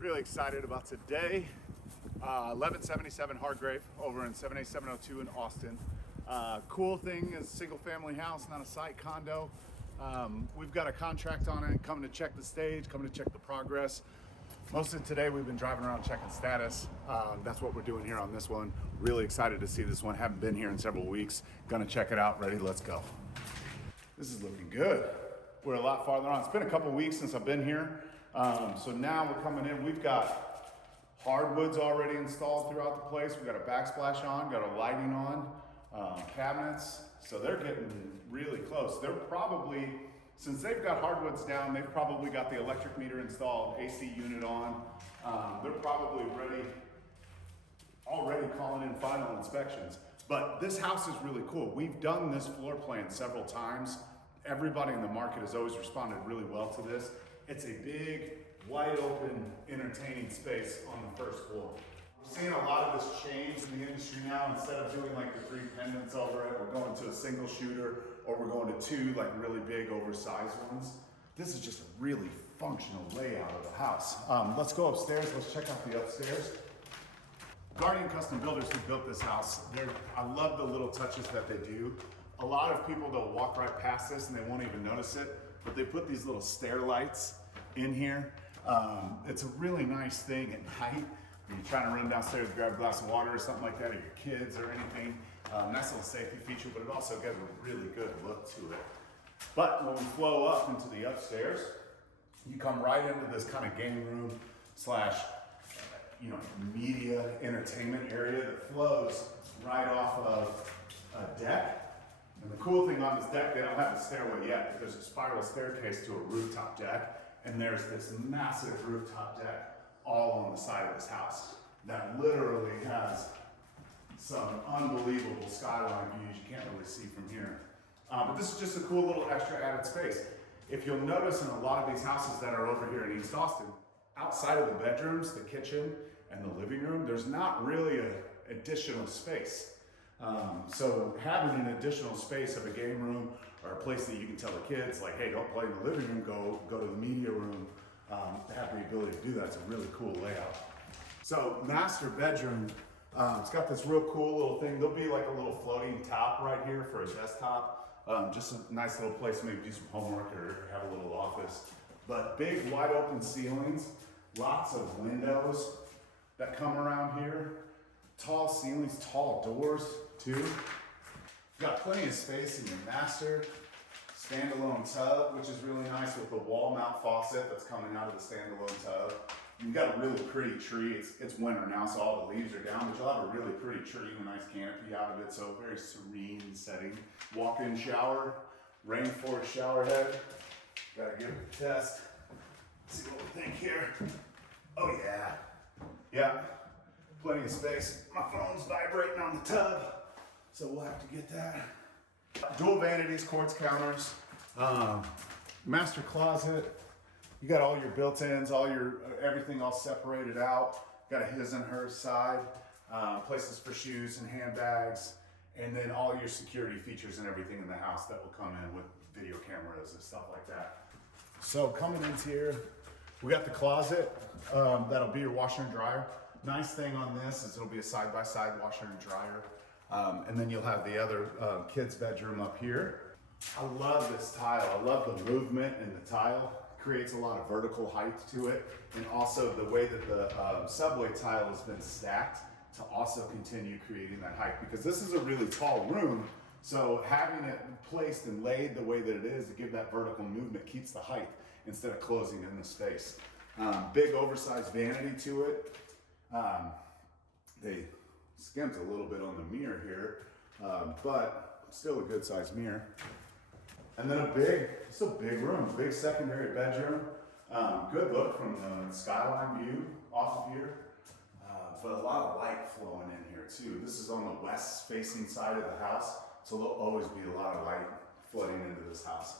Really excited about today. 1177 Hargrave over in 78702 in Austin. Cool thing is single family house, not a site condo. We've got a contract on it, coming to check the stage, coming to check the progress. Most of today we've been driving around checking status. That's what we're doing here on this one. Really excited to see this one. Haven't been here in several weeks. Gonna check it out. Ready, let's go. This is looking good. We're a lot farther on. It's been a couple weeks since I've been here. So now we're coming in. We've got hardwoods already installed throughout the place. We've got a backsplash on, got our lighting on, cabinets. So they're getting really close. They're probably, since they've got hardwoods down, they've probably got the electric meter installed, AC unit on. They're probably already calling in final inspections. But this house is really cool. We've done this floor plan several times. Everybody in the market has always responded really well to this. It's a big, wide open, entertaining space on the first floor. We're seeing a lot of this change in the industry now. Instead of doing like the 3 pendants over it, we're going to a single shooter, or we're going to 2 like really big oversized ones. This is just a really functional layout of the house. Let's go upstairs, let's check out the upstairs. Guardian Custom Builders who built this house, I love the little touches that they do. A lot of people, they'll walk right past this and they won't even notice it, but they put these little stair lights in here. It's a really nice thing at night when you're trying to run downstairs, grab a glass of water or something like that, or your kids or anything. Nice little safety feature, but it also gives a really good look to it. But when we flow up into the upstairs, you come right into this kind of game room slash media entertainment area that flows right off of a deck. And the cool thing on this deck, they don't have a stairway yet, but there's a spiral staircase to a rooftop deck, and there's this massive rooftop deck all on the side of this house that literally has some unbelievable skyline views you can't really see from here. But this is just a cool little extra added space. If you'll notice in a lot of these houses that are over here in East Austin, outside of the bedrooms, the kitchen, and the living room, there's not really an additional space. So having an additional space of a game room or a place that you can tell the kids, like, hey, don't play in the living room, go to the media room, to have the ability to do that. It's a really cool layout. So master bedroom, it's got this real cool little thing. There'll be like a little floating top right here for a desktop. Just a nice little place to maybe do some homework or have a little office. But big wide open ceilings, lots of windows that come around here. Tall ceilings, tall doors too. You've got plenty of space in your master. Standalone tub, which is really nice with the wall mount faucet that's coming out of the standalone tub. You've got a really pretty tree. It's winter now, so all the leaves are down, but you'll have a really pretty tree and a nice canopy out of it, so very serene setting. Walk-in shower, rainforest shower head. Gotta give it a test. See what we think here. Oh yeah. Yeah. Plenty of space. My phone's vibrating on the tub, so we'll have to get that. Dual vanities, quartz counters, master closet. You got all your built-ins, everything all separated out. Got a his and hers side, places for shoes and handbags, and then all your security features and everything in the house that will come in with video cameras and stuff like that. So coming into here, we got the closet. That'll be your washer and dryer. Nice thing on this is it'll be a side-by-side washer and dryer. And then you'll have the other kids' bedroom up here. I love this tile. I love the movement in the tile. It creates a lot of vertical height to it. And also the way that the subway tile has been stacked to also continue creating that height, because this is a really tall room. So having it placed and laid the way that it is to give that vertical movement keeps the height instead of closing in the space. Big oversized vanity to it. They skimped a little bit on the mirror here, but still a good sized mirror. And then it's a big room, big secondary bedroom. Good look from the skyline view off of here, but a lot of light flowing in here too. This is on the west facing side of the house, so there'll always be a lot of light flooding into this house.